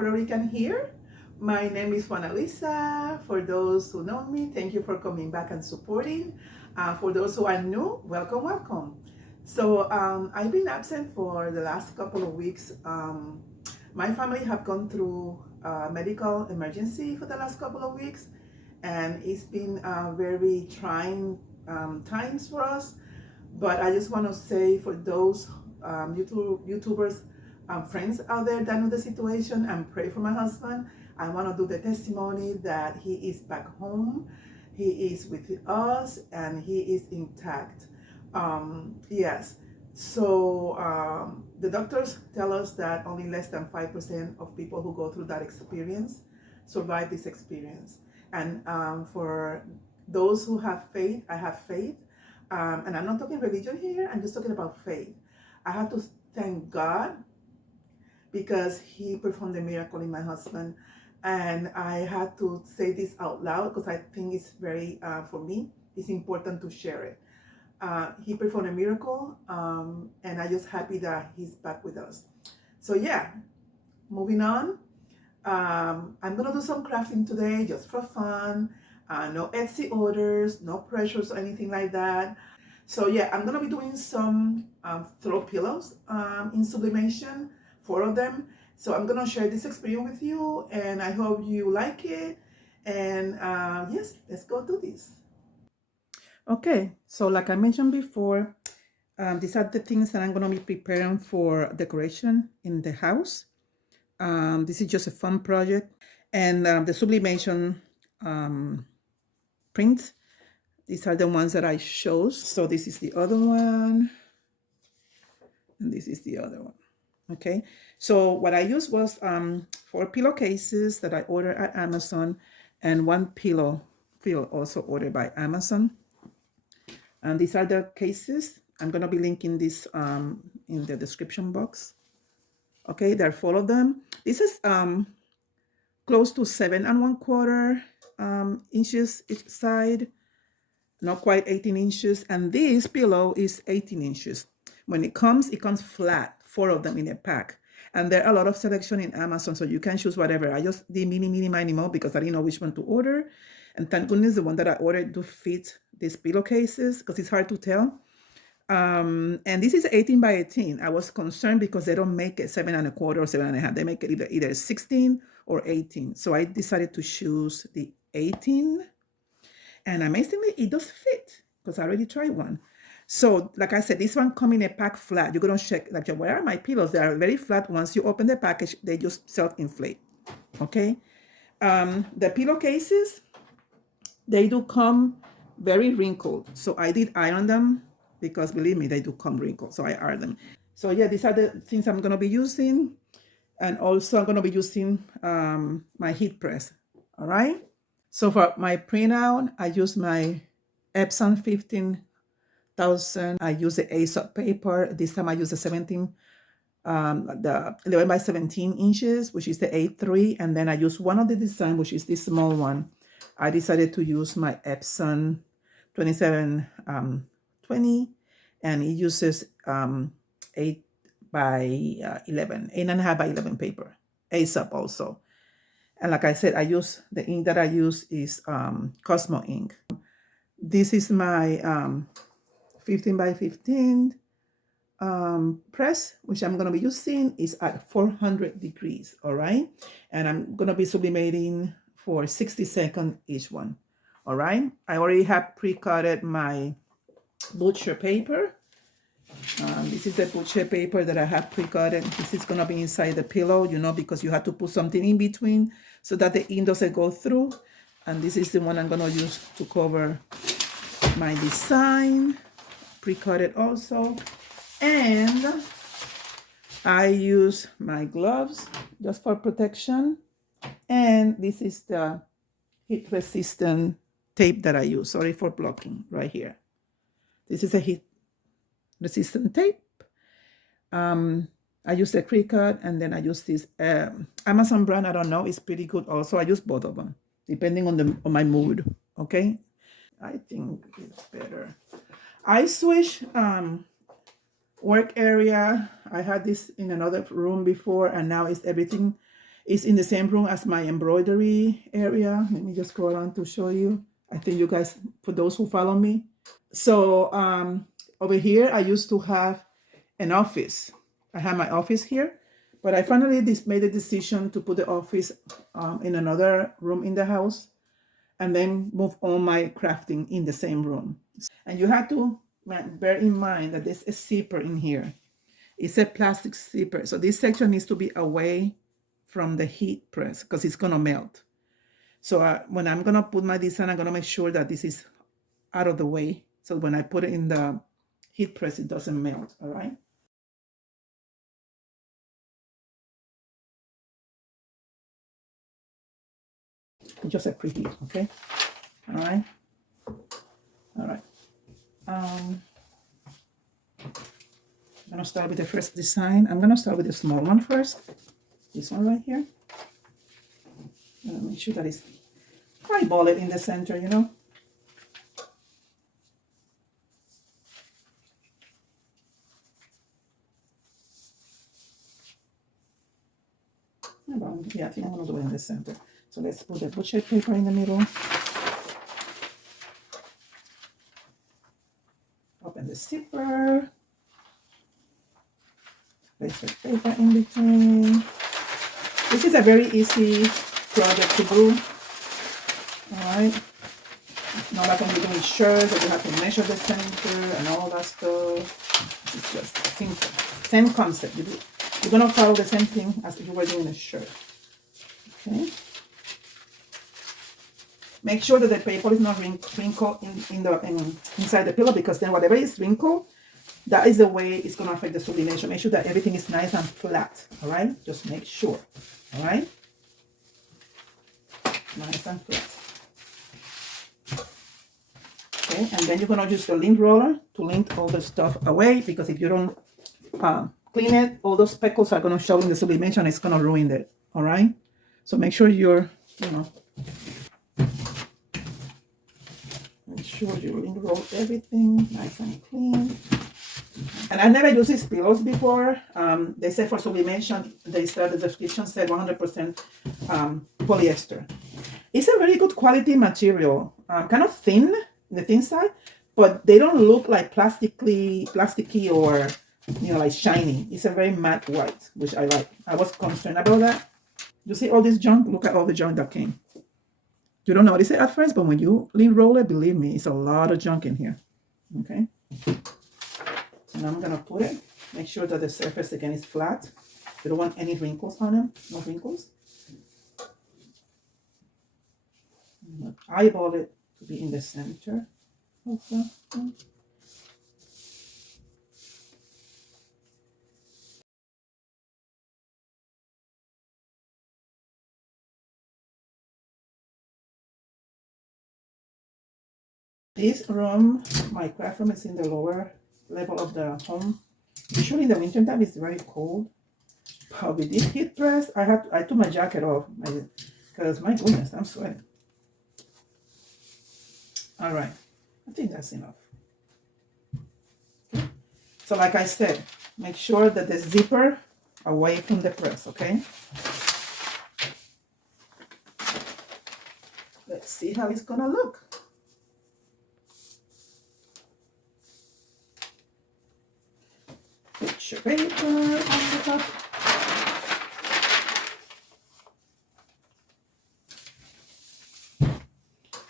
Puerto Rican here. My name is Juana Lisa. For those who know me, thank you for coming back and supporting. For those who are new, welcome, welcome. So I've been absent for the last couple of weeks. My family have gone through a medical emergency for the last couple of weeks, and it's been very trying times for us. But I just want to say for those YouTubers, friends out there that know the situation, and pray for my husband. I want to do the testimony that he is back home, he is with us, and he is intact. Yes. So the doctors tell us that only less than 5% of people who go through that experience survive this experience. And for those who have faith, I have faith. And I'm not talking religion here, I'm just talking about faith. I have to thank God because he performed a miracle in my husband. And I had to say this out loud because I think it's very, for me, it's important to share it. He performed a miracle, and I'm just happy that he's back with us. So yeah, moving on. I'm gonna do some crafting today just for fun. No Etsy orders, no pressures or anything like that. So yeah, I'm gonna be doing some throw pillows in sublimation, 4 of them. So I'm gonna share this experience with you, and I hope you like it. And yes, let's go do this. Okay, so like I mentioned before, these are the things that I'm gonna be preparing for decoration in the house. This is just a fun project. And the sublimation prints, these are the ones that I chose. So this is the other one, and this is the other one. Okay, so what I used was 4 pillowcases that I ordered at Amazon, and 1 pillow also ordered by Amazon. And these are the cases. I'm gonna be linking this in the description box. Okay, there are 4 of them. This is close to 7 1/4 inches each side, not quite 18 inches. And this pillow is 18 inches. When it comes flat, 4 of them in a pack. And there are a lot of selection in Amazon, so you can choose whatever. I just did mini, mo because I didn't know which one to order. And thank goodness the one that I ordered do fit these pillowcases because it's hard to tell. And this is 18 by 18. I was concerned because they don't make it 7 1/4 or 7 1/2. They make it either 16 or 18. So I decided to choose the 18. And amazingly, it does fit because I already tried one. So like I said, this one come in a pack flat. You're going to check, like, where are my pillows? They are very flat. Once you open the package, they just self-inflate. Okay. The pillowcases, they do come very wrinkled. So I did iron them because believe me, they do come wrinkled. So I iron them. So yeah, these are the things I'm going to be using. And also I'm going to be using my heat press. All right. So for my printout, I use my Epson 15,000. I use the ASOP paper. This time I use the 11 by 17 inches, which is the A3. And then I use one of the design, which is this small one. I decided to use my Epson 2720, and it uses 8 by 11, 8.5 by 11 paper, ASOP also. And like I said, the ink that I use is Cosmo ink. This is my 15 by 15 press, which I'm going to be using, is at 400 degrees, all right? And I'm going to be sublimating for 60 seconds each one, all right? I already have pre-cutted my butcher paper. This is the butcher paper that I have pre-cutted. This is going to be inside the pillow, because you have to put something in between so that the ink doesn't go through. And this is the one I'm going to use to cover my design, pre-cutted also. And I use my gloves just for protection. And this is the heat resistant tape that I use. Sorry for blocking right here. This is a heat resistant tape. I use the Cricut, and then I use this Amazon brand. I don't know, it's pretty good also. I use both of them depending on my mood. Okay, I think it's better. I switch work area. I had this in another room before, and now everything It's in the same room as my embroidery area. Let me just go around to show you. I think you guys, for those who follow me. So over here, I used to have an office. I have my office here, but I finally made a decision to put the office in another room in the house and then move all my crafting in the same room. And you have to bear in mind that there's a zipper in here. It's a plastic zipper. So this section needs to be away from the heat press because it's going to melt. So when I'm going to put my design, I'm going to make sure that this is out of the way. So when I put it in the heat press, it doesn't melt, all right? Just a preheat, okay? All right? All right. I'm going to start with the first design. I'm going to start with the small one first. This one right here. I'm going to make sure that it's eyeball it in the center, you know? Yeah, I think I'm going to do it in the center. So let's put the butcher paper in the middle. Open the zipper. Place the paper in between. This is a very easy project to do. All right. It's not like when you're doing shirts that you have to measure the center and all that stuff. It's just simple. Same concept. You're going to follow the same thing as if you were doing a shirt. Okay. Make sure that the paper is not wrinkled inside the pillow, because then whatever is wrinkled, that is the way it's going to affect the sublimation. Make sure that everything is nice and flat. All right. Just make sure. All right. Nice and flat. Okay, and then you're going to use the lint roller to lint all the stuff away, because if you don't clean it, all those speckles are going to show in the sublimation. It's going to ruin it. All right. So make sure you're, make sure you lint roll everything nice and clean. And I never used these pillows before. They said for sublimation, they said the description said 100% polyester. It's a very good quality material, kind of thin, the thin side, but they don't look like plasticky or like shiny. It's a very matte white, which I like. I was concerned about that. You see all this junk? Look at all the junk that came. You don't notice it at first, but when you lint roll it, believe me, it's a lot of junk in here. Okay. And I'm gonna put it. Make sure that the surface again is flat. You don't want any wrinkles on them. No wrinkles. Eyeball it to be in the center. Okay. This room, my craft room, is in the lower level of the home. Usually in the winter time it's very cold. But with this heat press, I took my jacket off because my goodness, I'm sweating. All right, I think that's enough. Okay. So like I said, make sure that the zipper away from the press, okay? Let's see how it's gonna look. Put your paper on the top.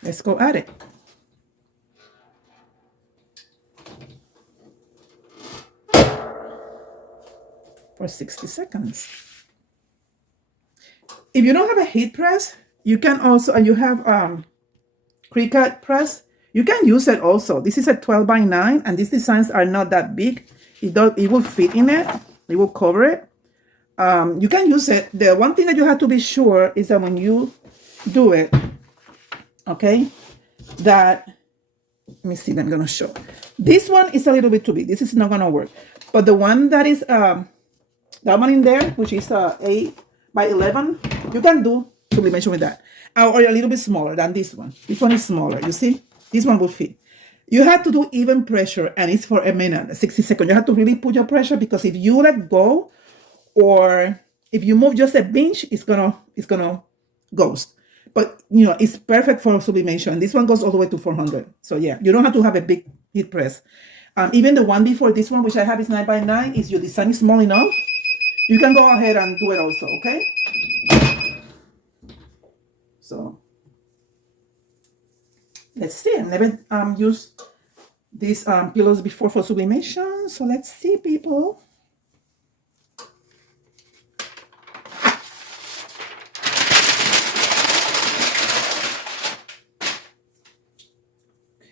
Let's go at it. For 60 seconds. If you don't have a heat press, you can also, and you have Cricut press, you can use it also. This is a 12x9, and these designs are not that big. It will fit in it. It will cover it. You can use it. The one thing that you have to be sure is that when you do it, okay, that, let me see, I'm going to show. This one is a little bit too big. This is not going to work. But the one that is, that one in there, which is 8x11, you can do sublimation with that. Or a little bit smaller than this one. This one is smaller, you see? This one will fit. You have to do even pressure, and it's for a minute, 60 seconds. You have to really put your pressure, because if you let go or If you move just a pinch, it's gonna ghost. But it's perfect for sublimation. This one goes all the way to 400. So yeah, you don't have to have a big heat press. Even the one before this one, which I have is 9 by 9, is your design is small enough, you can go ahead and do it also, okay? So let's see. I never used these pillows before for sublimation. So let's see, people.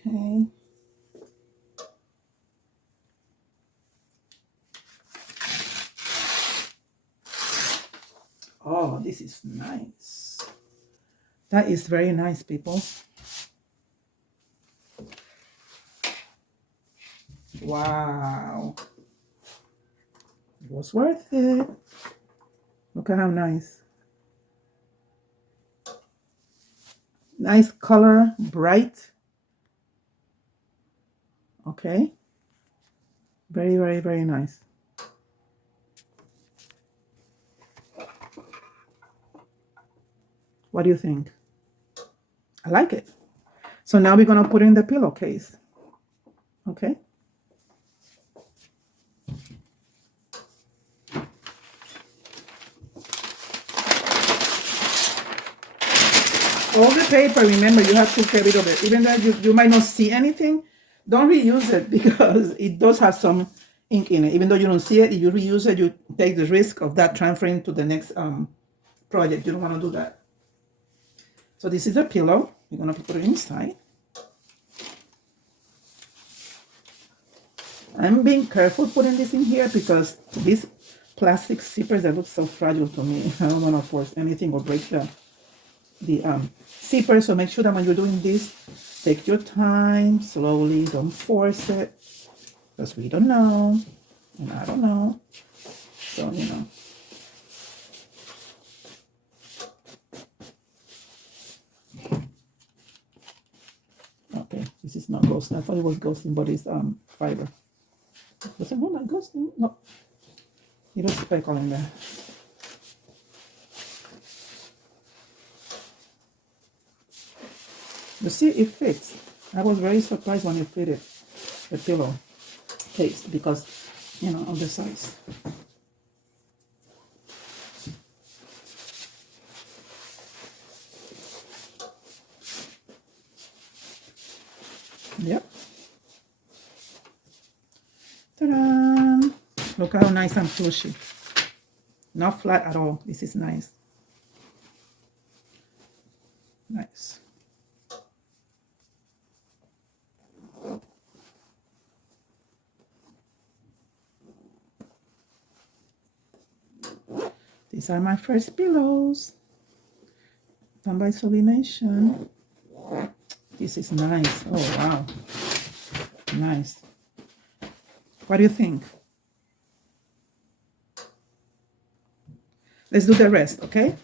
Okay. Oh, this is nice. That is very nice, people. Wow. It was worth it. Look at how nice. Nice color, bright. Okay. Very, very, very nice. What do you think? I like it. So now we're going to put in the pillowcase. Okay. All the paper, remember, you have to get rid of it. Even though you might not see anything, don't reuse it because it does have some ink in it. Even though you don't see it, if you reuse it, you take the risk of that transferring to the next project. You don't want to do that. So this is a pillow. We're going to put it inside. I'm being careful putting this in here because these plastic zippers that look so fragile to me. I don't want to force anything or break the zipper. So make sure that when you're doing this, take your time, slowly, don't force it, because we don't know, and I don't know. So, Okay, this is not ghosting. I thought it was ghosting, but it's fiber. Does it look like ghosting? No. Little speckle in there. You see, it fits. I was very surprised when it fitted the pillow case because, of the size. Yep. Ta-da! Look how nice and plushy. Not flat at all. This is nice. Nice. These are my first pillows done by sublimation. This is nice. Oh, wow. Nice. What do you think? Let's do the rest, okay?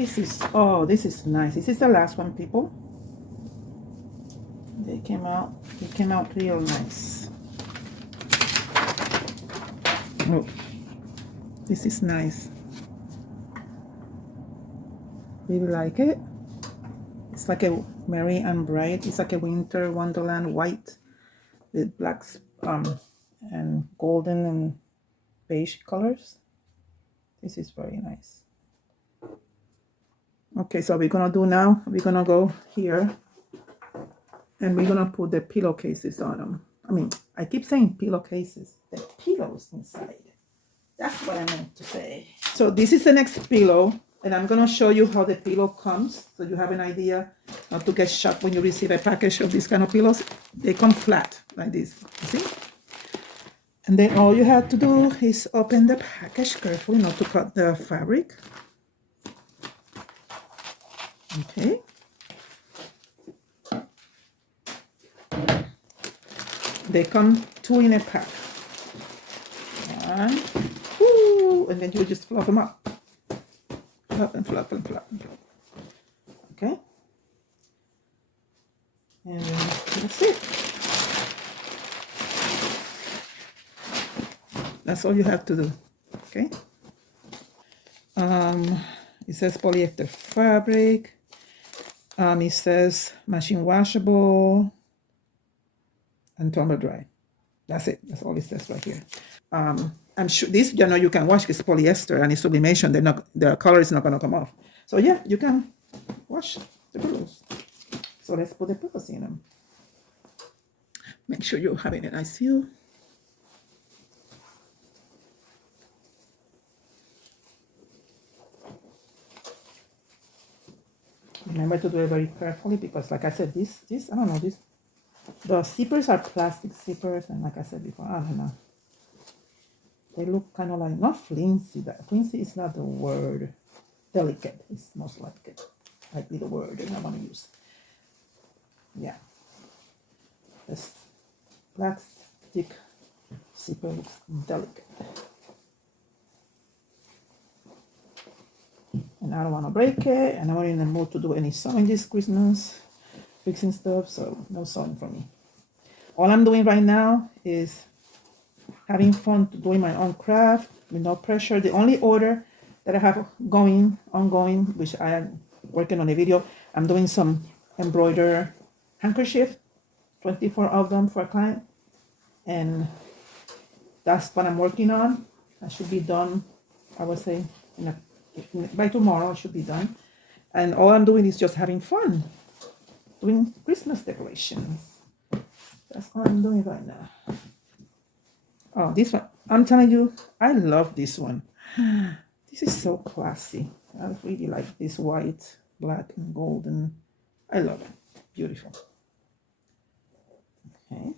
This is, oh, this is nice. This is the last one, people. They came out real nice. Oh, this is nice. Really like it. It's like a merry and bright. It's like a winter wonderland white with blacks and golden and beige colors. This is very nice. Okay, so we're gonna do now, we're gonna go here and we're gonna put the pillowcases on them. I mean, I keep saying pillowcases, the pillows inside. That's what I meant to say. So this is the next pillow, and I'm gonna show you how the pillow comes, so you have an idea not to get shocked when you receive a package of these kind of pillows. They come flat like this, you see? And then all you have to do is open the package carefully, not to cut the fabric. Okay. They come 2 in a pack. One, whoo, and then you just fluff them up. Fluff and fluff and fluff and fluff. Okay. And that's it. That's all you have to do. Okay. It says polyester fabric. It says machine washable and tumble dry. That's it. That's all it says right here. I'm sure this, you know, you can wash because polyester and it's sublimation. The color is not gonna come off. So yeah, you can wash the pillows. So let's put the pillows in them. Make sure you're having a nice view. Remember to do it very carefully because, like I said, this I don't know, the zippers are plastic zippers, and like I said before, I don't know. They look kind of like, not flimsy, but flimsy is not the word. Delicate is most likely the word that I want to use. Yeah. This plastic zipper looks delicate. And I don't want to break it, and I'm not in the mood to do any sewing this Christmas, fixing stuff, so no sewing for me. All I'm doing right now is having fun doing my own craft with no pressure. The only order that I have ongoing, which I am working on a video, I'm doing some embroidered handkerchief, 24 of them for a client, and that's what I'm working on. I should be done, I would say, by tomorrow I should be done. And all I'm doing is just having fun, doing Christmas decorations. That's all I'm doing right now. Oh, this one, I'm telling you, I love this one. This is so classy. I really like this white, black, and golden. I love it. Beautiful. Okay.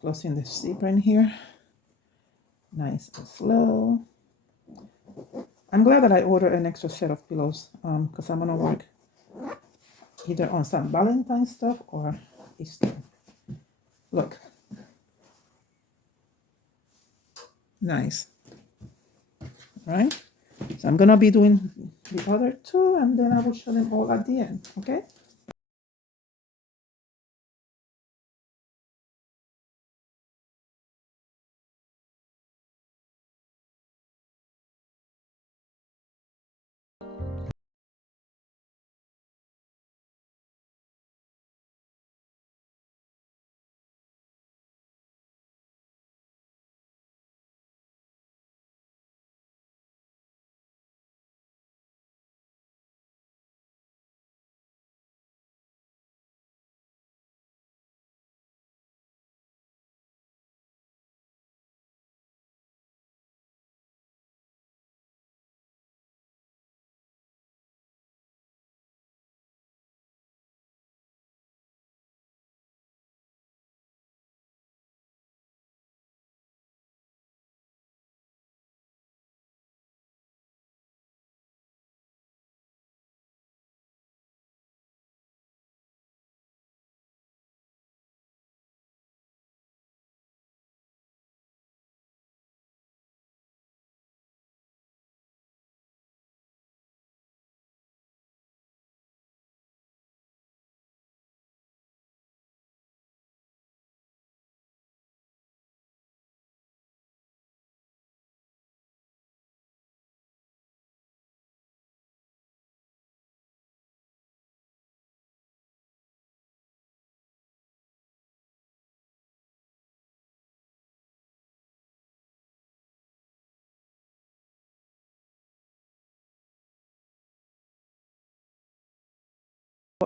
Closing the zipper in here. Nice and slow. I'm glad that I ordered an extra set of pillows because I'm gonna work either on some Valentine stuff or Easter. Look. Nice. Right? So I'm gonna be doing the other two and then I will show them all at the end. Okay?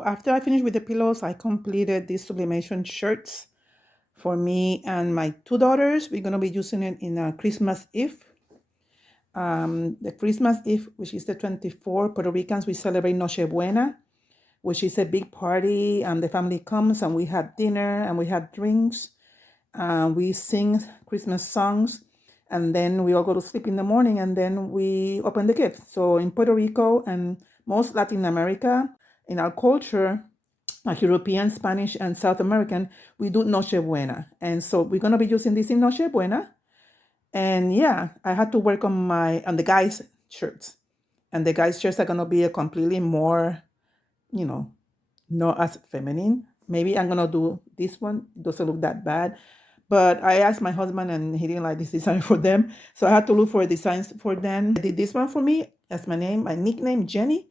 after I finished with the pillows, I completed these sublimation shirts for me and my two daughters. We're gonna be using it in Christmas Eve. The Christmas Eve, which is the 24th, Puerto Ricans, we celebrate Noche Buena, which is a big party, and the family comes and we have dinner and we have drinks. We sing Christmas songs, and then we all go to sleep in the morning, and then we open the gifts. So in Puerto Rico and most Latin America, in our culture, like European, Spanish, and South American, we do Noche Buena. And so we're gonna be using this in Noche Buena. And yeah, I had to work on the guys' shirts. And the guys' shirts are gonna be a completely more, you know, not as feminine. Maybe I'm gonna do this one. It doesn't look that bad. But I asked my husband and he didn't like this design for them. So I had to look for designs for them. I did this one for me. That's my name, my nickname, Jenny.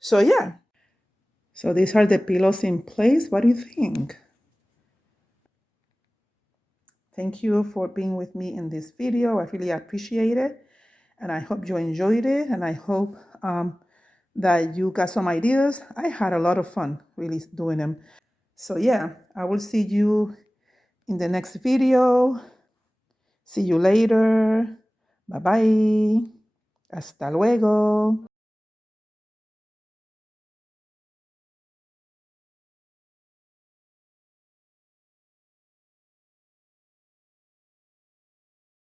So yeah. So these are the pillows in place. What do you think? Thank you for being with me in this video. I really appreciate it. And I hope you enjoyed it. And I hope that you got some ideas. I had a lot of fun really doing them. So yeah, I will see you in the next video. See you later. Bye bye. Hasta luego.